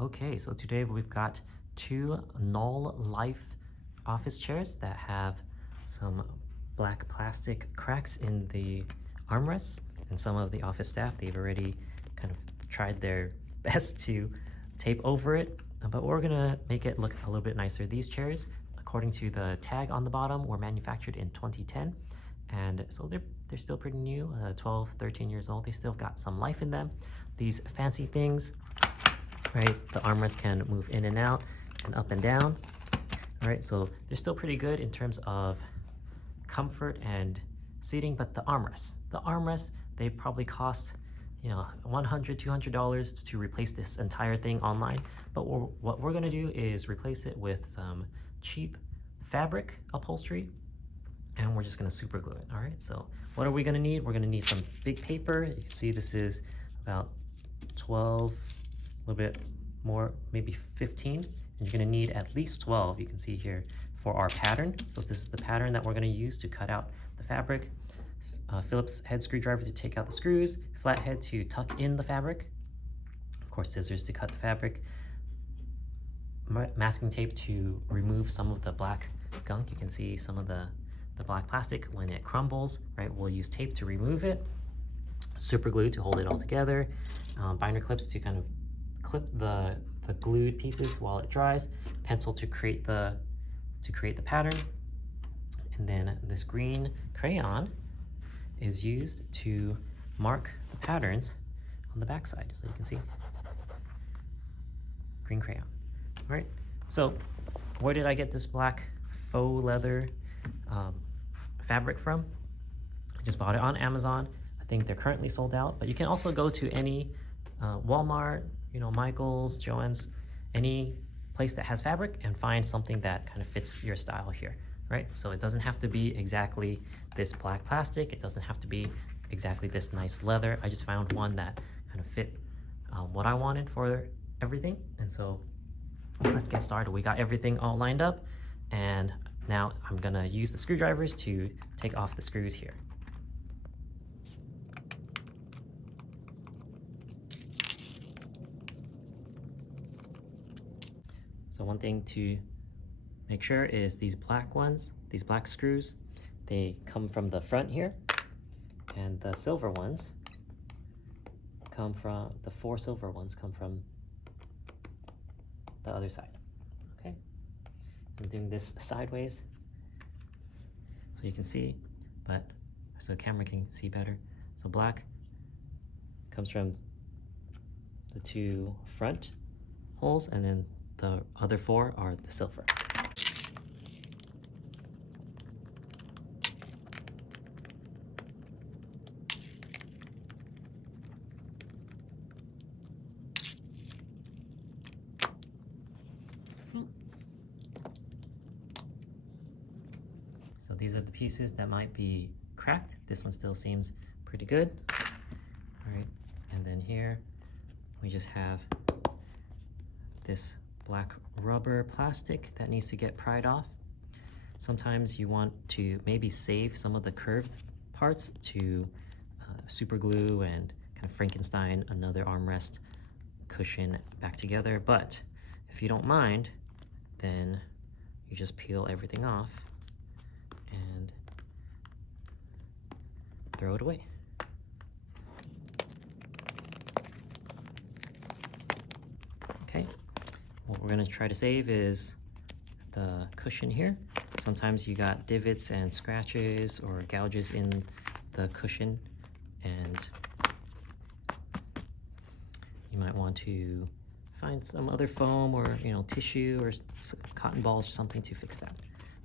Okay, so today we've got two Knoll Life office chairs that have some black plastic cracks in the armrests, and some of the office staff, they've already kind of tried their best to tape over it, but we're gonna make it look a little bit nicer. These chairs, according to the tag on the bottom, were manufactured in 2010, and so they're still pretty new, 12, 13 years old. They still got some life in them. These fancy things, right? The armrest can move in and out and up and down. All right, so they're still pretty good in terms of comfort and seating, but the armrests, they probably cost, $100, $200 to replace this entire thing online. But what we're gonna do is replace it with some cheap fabric upholstery, and we're just gonna super glue it. All right, so what are we gonna need? We're gonna need some big paper. You can see this is about 12, a little bit more, maybe 15. And you're gonna need at least 12, you can see here, for our pattern. So this is the pattern that we're gonna use to cut out the fabric. Phillips head screwdriver to take out the screws, flathead to tuck in the fabric, of course scissors to cut the fabric, masking tape to remove some of the black gunk. You can see some of the black plastic when it crumbles, right? We'll use tape to remove it, super glue to hold it all together, binder clips to kind of clip the glued pieces while it dries, pencil to create the pattern, and then this green crayon is used to mark the patterns on the back side. So you can see green crayon. All right, so where did I get this black faux leather fabric from? I just bought it on Amazon. I think they're currently sold out, but you can also go to any Walmart, Michael's, Joann's, any place that has fabric and find something that kind of fits your style here, right? So it doesn't have to be exactly this black plastic. It doesn't have to be exactly this nice leather. I just found one that kind of fit what I wanted for everything. And so let's get started. We got everything all lined up, and now I'm gonna use the screwdrivers to take off the screws here. So one thing to make sure is these black ones, these black screws, they come from the front here, and the silver ones come from, the 4 silver ones come from the other side, okay? I'm doing this sideways so you can see, but so the camera can see better. So black comes from the 2 front holes, and then the other 4 are the silver. So these are the pieces that might be cracked. This one still seems pretty good. All right, and then here we just have this black rubber plastic that needs to get pried off. Sometimes you want to maybe save some of the curved parts to super glue and kind of Frankenstein another armrest cushion back together. But if you don't mind, then you just peel everything off and throw it away. Okay, what we're gonna try to save is the cushion here. Sometimes you got divots and scratches or gouges in the cushion, and you might want to find some other foam or tissue or cotton balls or something to fix that.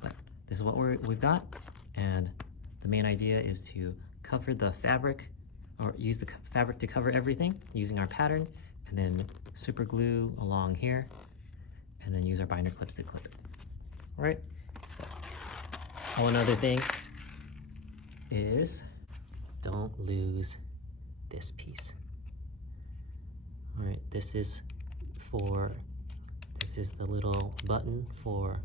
But this is what we've got, and the main idea is to cover the fabric, or use the fabric to cover everything using our pattern, and then super glue along here, and then use our binder clips to clip it. All right, so another thing is don't lose this piece. All right, this is the little button for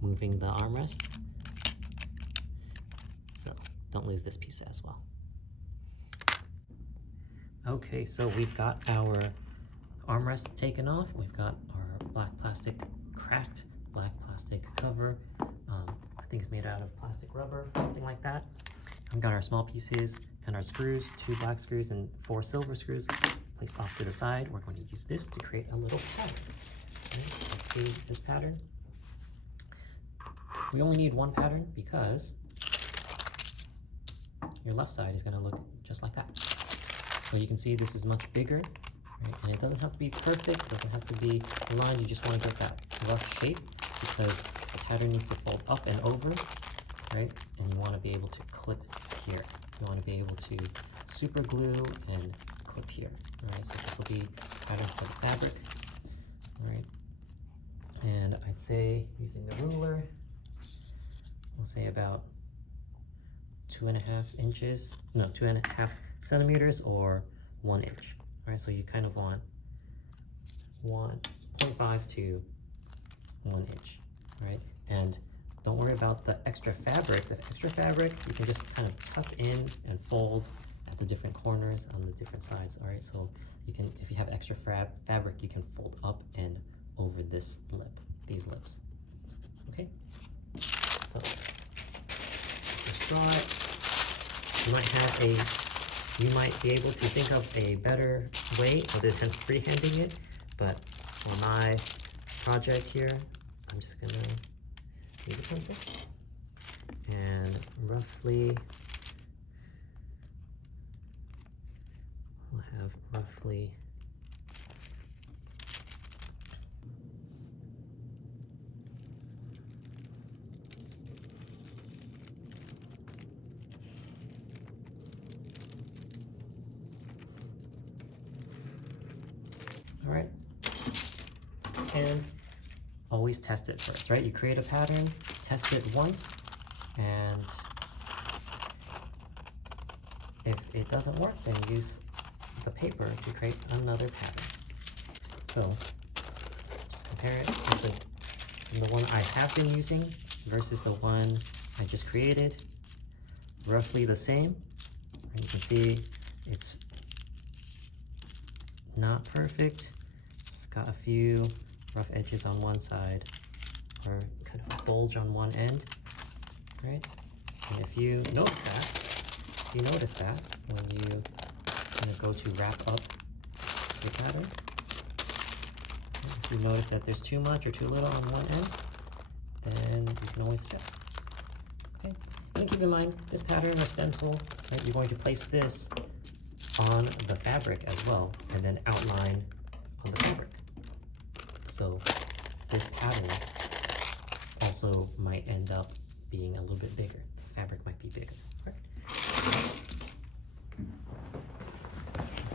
moving the armrest. So don't lose this piece as well. Okay, so we've got our armrest taken off. We've got our black plastic cracked black plastic cover. I think it's made out of plastic rubber, something like that. We've got our small pieces and our screws, 2 black screws and 4 silver screws placed off to the side. We're going to use this to create a little pattern. Okay, let's see this pattern. We only need 1 pattern because your left side is going to look just like that. So you can see this is much bigger, right? And it doesn't have to be perfect, it doesn't have to be aligned, you just want to get that rough shape because the pattern needs to fold up and over, right? And you want to be able to clip here. You want to be able to super glue and clip here, right? So this will be pattern for the fabric, all right? And I'd say using the ruler, we'll say about 2.5 inches, no, 2.5 centimeters or 1 inch. All right, so you kind of want 1.5 to 1 inch, right? And don't worry about the extra fabric. The extra fabric, you can just kind of tuck in and fold at the different corners on the different sides, all right? So you can, if you have extra fabric, you can fold up and over this lip, these lips, okay? So just draw it. You might be able to think of a better way other than freehanding it, but for my project here, I'm just gonna use a pencil and roughly, we'll have roughly all right, and always test it first, right? You create a pattern, test it once, and if it doesn't work, then use the paper to create another pattern. So just compare it with the one I have been using versus the one I just created. Roughly the same, and you can see it's not perfect. It's got a few rough edges on one side, or kind of a bulge on one end, right? And if you notice that when you kind of go to wrap up your pattern, if you notice that there's too much or too little on one end, then you can always adjust. Okay, and keep in mind this pattern or stencil, right? You're going to place this on the fabric as well, and then outline on the fabric. So this pattern also might end up being a little bit bigger. The fabric might be bigger, right?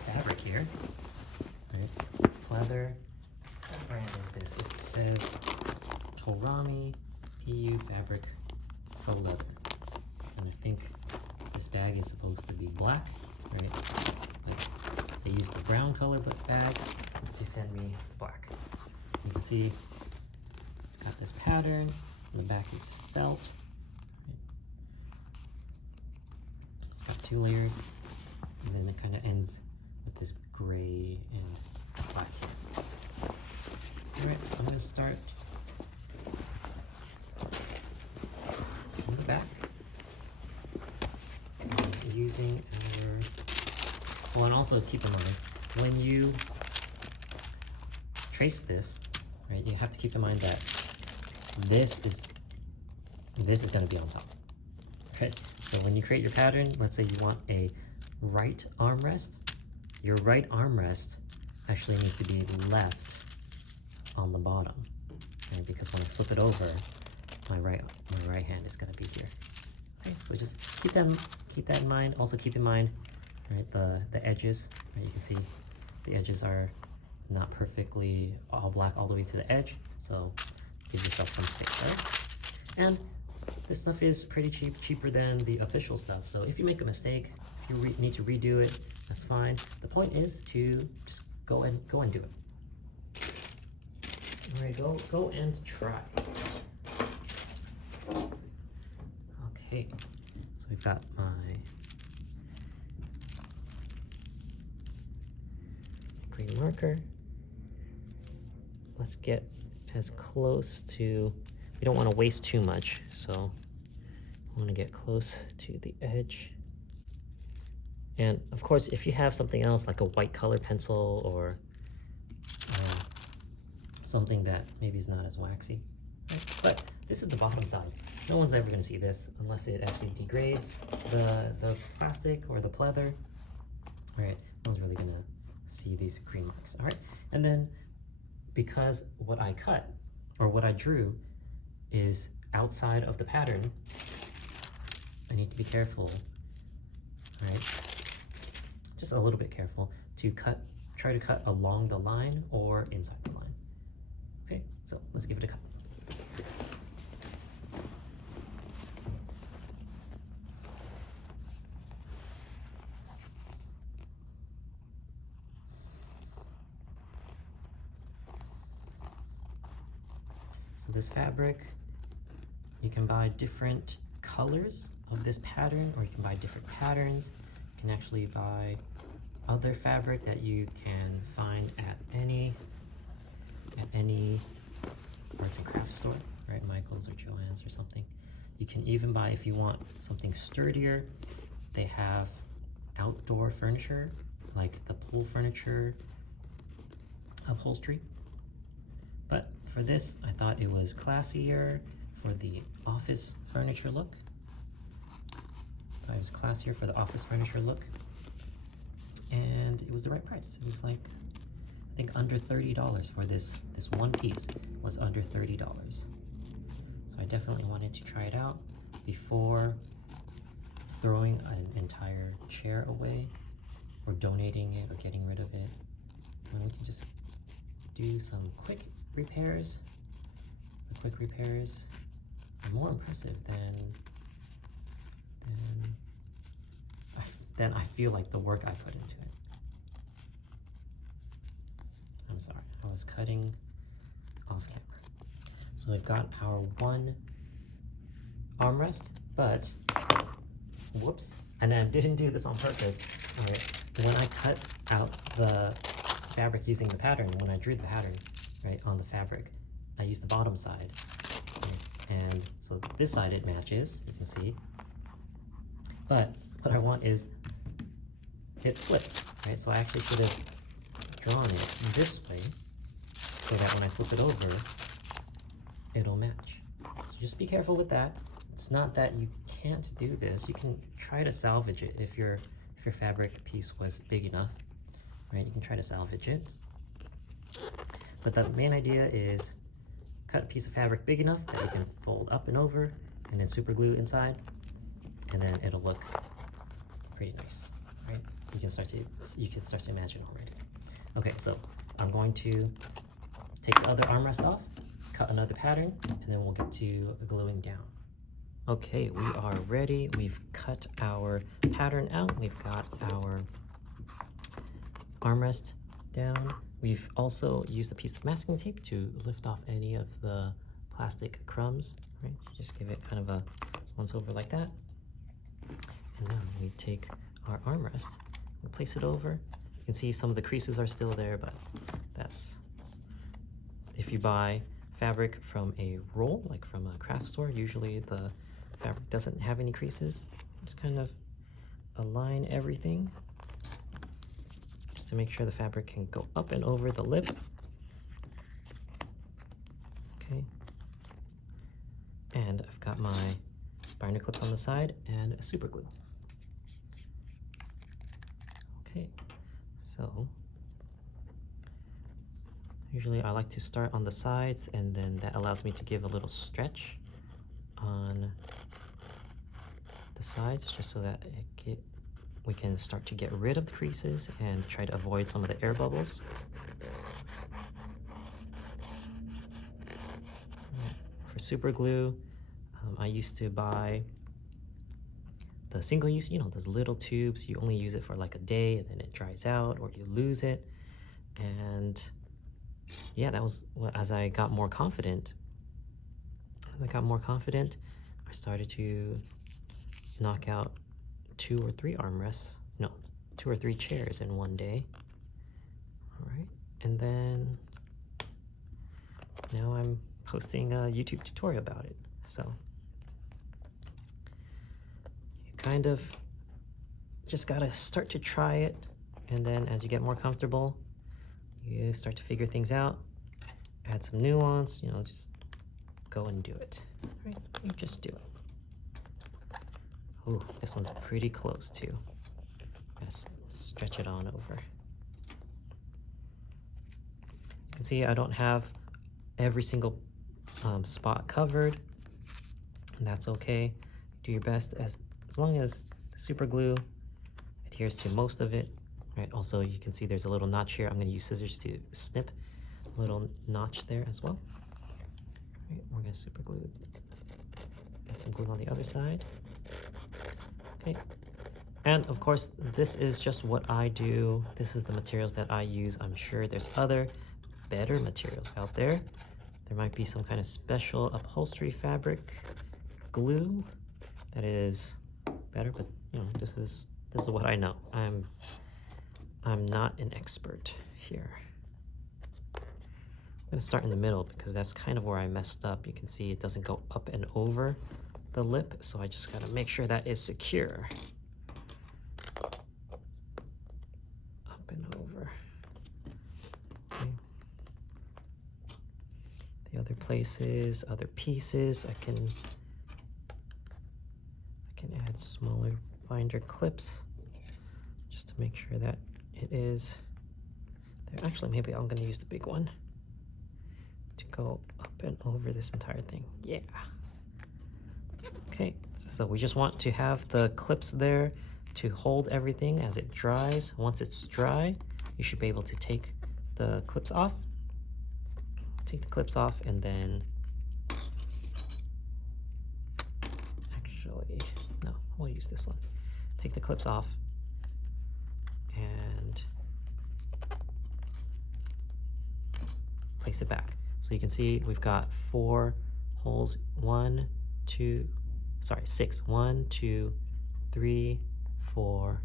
Fabric here, right? Pleather. What brand is this? It says Torami PU Fabric Faux Leather. And I think this bag is supposed to be black, right? But they used the brown color bag to send me black. You can see it's got this pattern, and the back is felt. It's got 2 layers, and then it kind of ends with this gray and black here. Alright, so I'm going to start from the back using our, well, and also keep in mind, when you trace this, right, you have to keep in mind that this is going to be on top, okay? So when you create your pattern, let's say you want a right armrest, your right armrest actually needs to be left on the bottom, okay? Because when I flip it over, my right hand is going to be here. Okay, so just keep that in mind. Also keep in mind, right, the edges, right? You can see the edges are not perfectly all black all the way to the edge, so give yourself some space, right? And this stuff is pretty cheap, cheaper than the official stuff. So if you make a mistake, if you need to redo it, that's fine. The point is to just go and do it. All right, go and try. Okay, so we've got my marker. Let's get as close to, we don't want to waste too much, so I want to get close to the edge. And of course, if you have something else like a white color pencil or something that maybe is not as waxy, right? But this is the bottom side. No one's ever going to see this unless it actually degrades the plastic or the pleather. All right, no one's really going to see these green marks. All right, and then because what I cut or what I drew is outside of the pattern, I need to be careful, right? Just a little bit careful to try to cut along the line or inside the line. Okay, so let's give it a cut. So this fabric, you can buy different colors of this pattern, or you can buy different patterns. You can actually buy other fabric that you can find at any arts and crafts store, right? Michael's or Joann's or something. You can even buy, if you want something sturdier, they have outdoor furniture, like the pool furniture upholstery. But for this, I thought it was classier for the office furniture look. It was classier for the office furniture look. And it was the right price. It was like, I think under $30 for this one piece was under $30. So I definitely wanted to try it out before throwing an entire chair away or donating it or getting rid of it. And we can just do some quick repairs. The quick repairs are more impressive than I feel like the work I put into it. I'm sorry, I was cutting off camera. So we've got our one armrest, but whoops, and I didn't do this on purpose. All right, when I cut out the fabric using the pattern, when I drew the pattern, right, on the fabric, I used the bottom side. Right? And so this side it matches, you can see. But what I want is it flipped, right? So I actually should have drawn it this way so that when I flip it over, it'll match. So just be careful with that. It's not that you can't do this. You can try to salvage it if your fabric piece was big enough, right? You can try to salvage it. But the main idea is cut a piece of fabric big enough that you can fold up and over and then super glue inside, and then it'll look pretty nice, right? You can start to imagine already. Okay, so I'm going to take the other armrest off, cut another pattern, and then we'll get to gluing down. Okay, we are ready. We've cut our pattern out. We've got our armrest down. We've also used a piece of masking tape to lift off any of the plastic crumbs, right? Just give it kind of a once over like that. And now we take our armrest, we place it over. You can see some of the creases are still there, but that's, if you buy fabric from a roll, like from a craft store, usually the fabric doesn't have any creases. Just kind of align everything just to make sure the fabric can go up and over the lip. Okay. And I've got my binder clips on the side and a super glue. Okay, so usually I like to start on the sides, and then that allows me to give a little stretch on the sides just so that we can start to get rid of the creases and try to avoid some of the air bubbles. For super glue, I used to buy the single use, you know, those little tubes. You only use it for like a day and then it dries out or you lose it. And yeah, that was as I got more confident. I started to knock out 2 or 3 armrests. No, 2 or 3 chairs in one day. All right. And then now I'm posting a YouTube tutorial about it. So you kind of just gotta start to try it, and then as you get more comfortable, you start to figure things out, add some nuance, you know, just go and do it. Right? You just do it. Ooh, this one's pretty close too. Gotta stretch it on over. You can see I don't have every single spot covered, and that's okay. Do your best as long as the super glue adheres to most of it. Right. Also, you can see there's a little notch here. I'm going to use scissors to snip a little notch there as well. Right, we're going to super glue. Add some glue on the other side. Okay. And of course, this is just what I do. This is the materials that I use. I'm sure there's other better materials out there. There might be some kind of special upholstery fabric glue that is better, but you know, this is what I know. I'm not an expert here. I'm gonna start in the middle because that's kind of where I messed up. You can see it doesn't go up and over the lip, so I just gotta make sure that is secure. Up and over. Okay. The other places, other pieces, I can add smaller binder clips just to make sure that it is there. Actually, maybe I'm gonna use the big one to go up and over this entire thing. Yeah. Okay, so we just want to have the clips there to hold everything as it dries. Once it's dry, you should be able to take the clips off. Take the clips off, and then actually, no, we'll use this one. Take the clips off and place it back. So you can see we've got 4 holes. 6. 1, 2, 3, 4,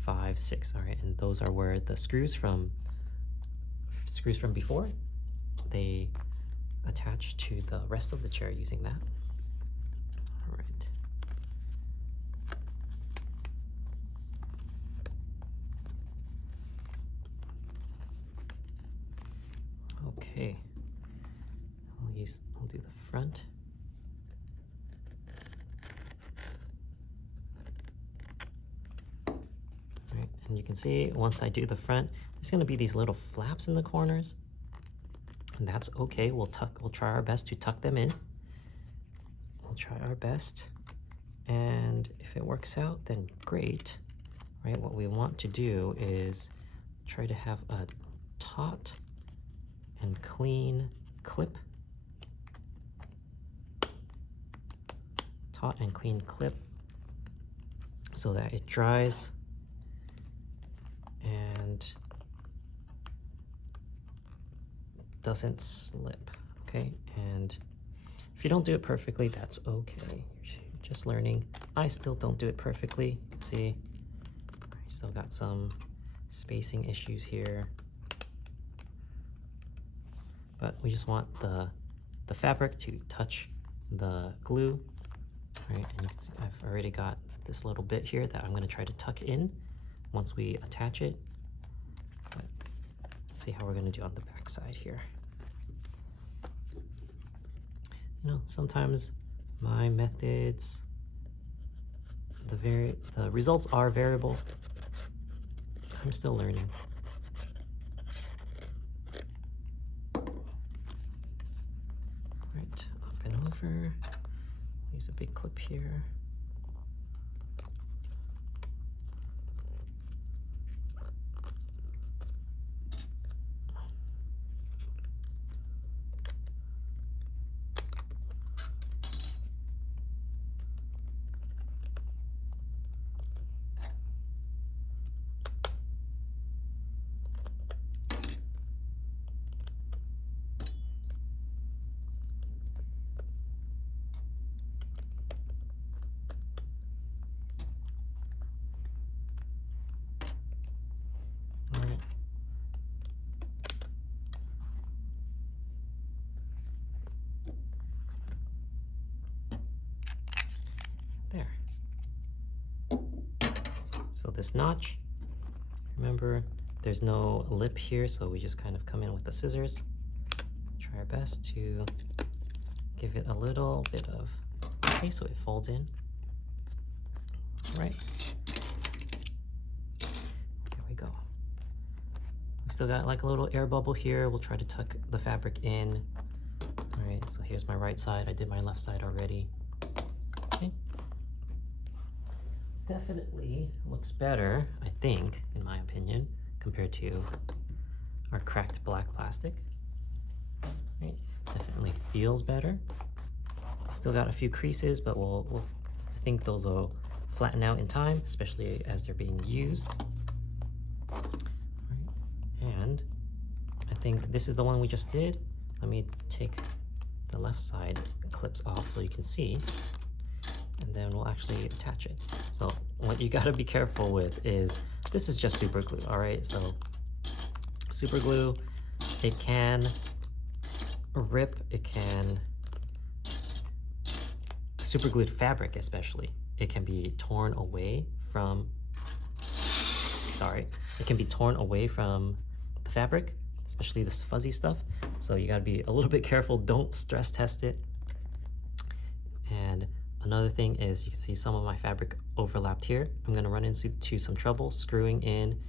5, 6. All right, and those are where the screws from before, they attach to the rest of the chair using that. All right. Okay. We'll do the front. All right, and you can see once I do the front, there's going to be these little flaps in the corners. And that's okay. We'll try our best to tuck them in. We'll try our best. And if it works out, then great. Right? What we want to do is try to have a taut and clean clip. Taut and clean clip so that it dries and doesn't slip. Okay, and if you don't do it perfectly, that's okay. You're just learning. I still don't do it perfectly. You can see I still got some spacing issues here, but we just want the fabric to touch the glue. Right, and you can see I've already got this little bit here that I'm going to try to tuck in once we attach it. But let's see how we're going to do on the back side here. You know, sometimes my methods, the results are variable. I'm still learning. Right, up and over. Use a big clip here. So this notch, remember, there's no lip here, so we just kind of come in with the scissors. Try our best to give it a little bit of space so it folds in. All right. There we go. We still got like a little air bubble here. We'll try to tuck the fabric in. All right, so here's my right side. I did my left side already. Okay. Definitely looks better, I think, in my opinion, compared to our cracked black plastic. Right. Definitely feels better. Still got a few creases, but I think those will flatten out in time, especially as they're being used. Right. And I think this is the one we just did. Let me take the left side clips off so you can see, and then we'll actually attach it. So what you gotta be careful with is, this is just super glue, all right? So super glue, it can rip, it can, super glued fabric especially, it can be torn away from, it can be torn away from the fabric, especially this fuzzy stuff. So you gotta be a little bit careful, don't stress test it. And another thing is, you can see some of my fabric overlapped here. I'm gonna run into some trouble screwing in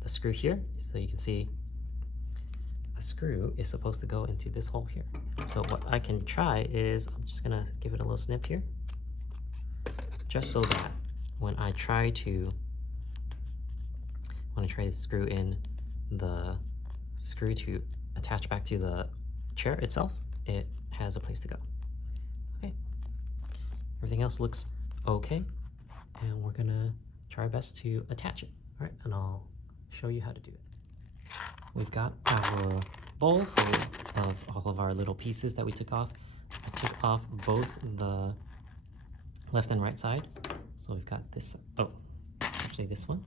the screw here. So you can see a screw is supposed to go into this hole here. So what I can try is, I'm just gonna give it a little snip here, just so that when I try to screw in the screw to attach back to the chair itself, it has a place to go. Okay, everything else looks okay, and we're gonna try our best to attach it. All right, and I'll show you how to do it. We've got our bowl full of all of our little pieces that we took off. I took off both the left and right side. So we've got this, oh, actually this one.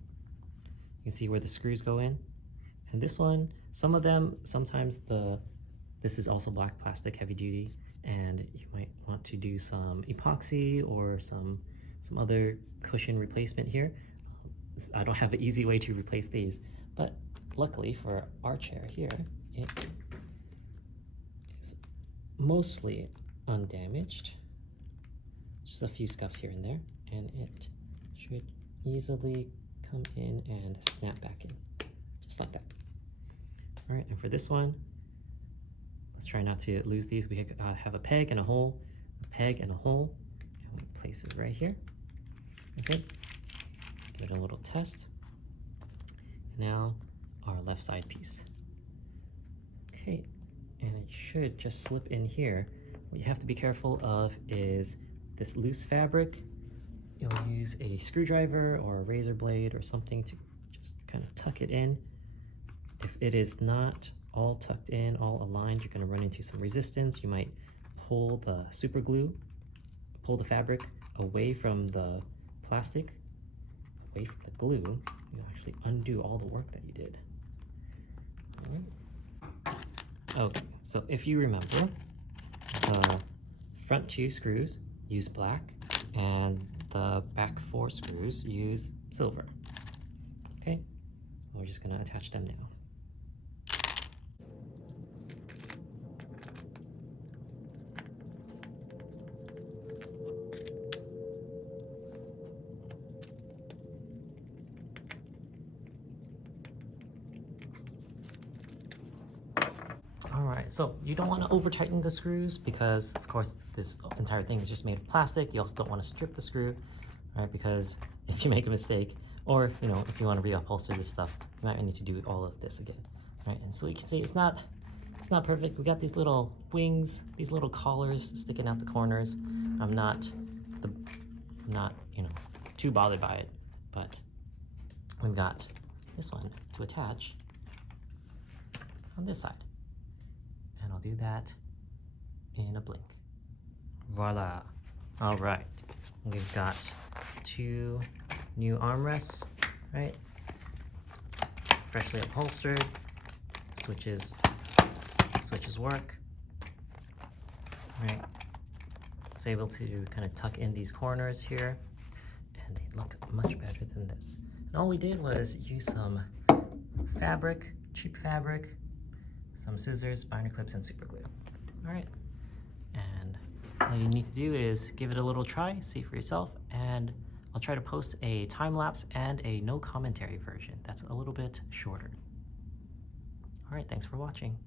You can see where the screws go in. And this one, some of them, sometimes this is also black plastic, heavy duty, and you might want to do some epoxy or some other cushion replacement here. I don't have an easy way to replace these, but luckily for our chair here, it is mostly undamaged. Just a few scuffs here and there, and it should easily come in and snap back in, just like that. All right, and for this one, let's try not to lose these. We have a peg and a hole, and we place it right here. Okay, give it a little test. Now our left side piece. Okay, and it should just slip in here. What you have to be careful of is this loose fabric. You'll use a screwdriver or a razor blade or something to just kind of tuck it in. If it is not all tucked in, all aligned, you're going to run into some resistance. You might pull the super glue, pull the fabric away from the plastic, away from the glue. You'll actually undo all the work that you did. All right. Okay, so if you remember, the front 2 screws use black and the back 4 screws use silver. Okay, we're just going to attach them now. Alright, so you don't want to over tighten the screws because of course this entire thing is just made of plastic. You also don't want to strip the screw, right? Because if you make a mistake, or if you want to reupholster this stuff, you might need to do all of this again, right? And so you can see it's not perfect. We got these little wings, these little collars sticking out the corners. I'm not too bothered by it, but we've got this one to attach on this side. And I'll do that in a blink. Voila. All right, we've got 2 new armrests, right? Freshly upholstered, switches work, right? I was able to kind of tuck in these corners here, and they look much better than this. And all we did was use some fabric, cheap fabric, some scissors, binder clips, and super glue. All right, and all you need to do is give it a little try, see for yourself, and I'll try to post a time-lapse and a no commentary version that's a little bit shorter. All right, thanks for watching.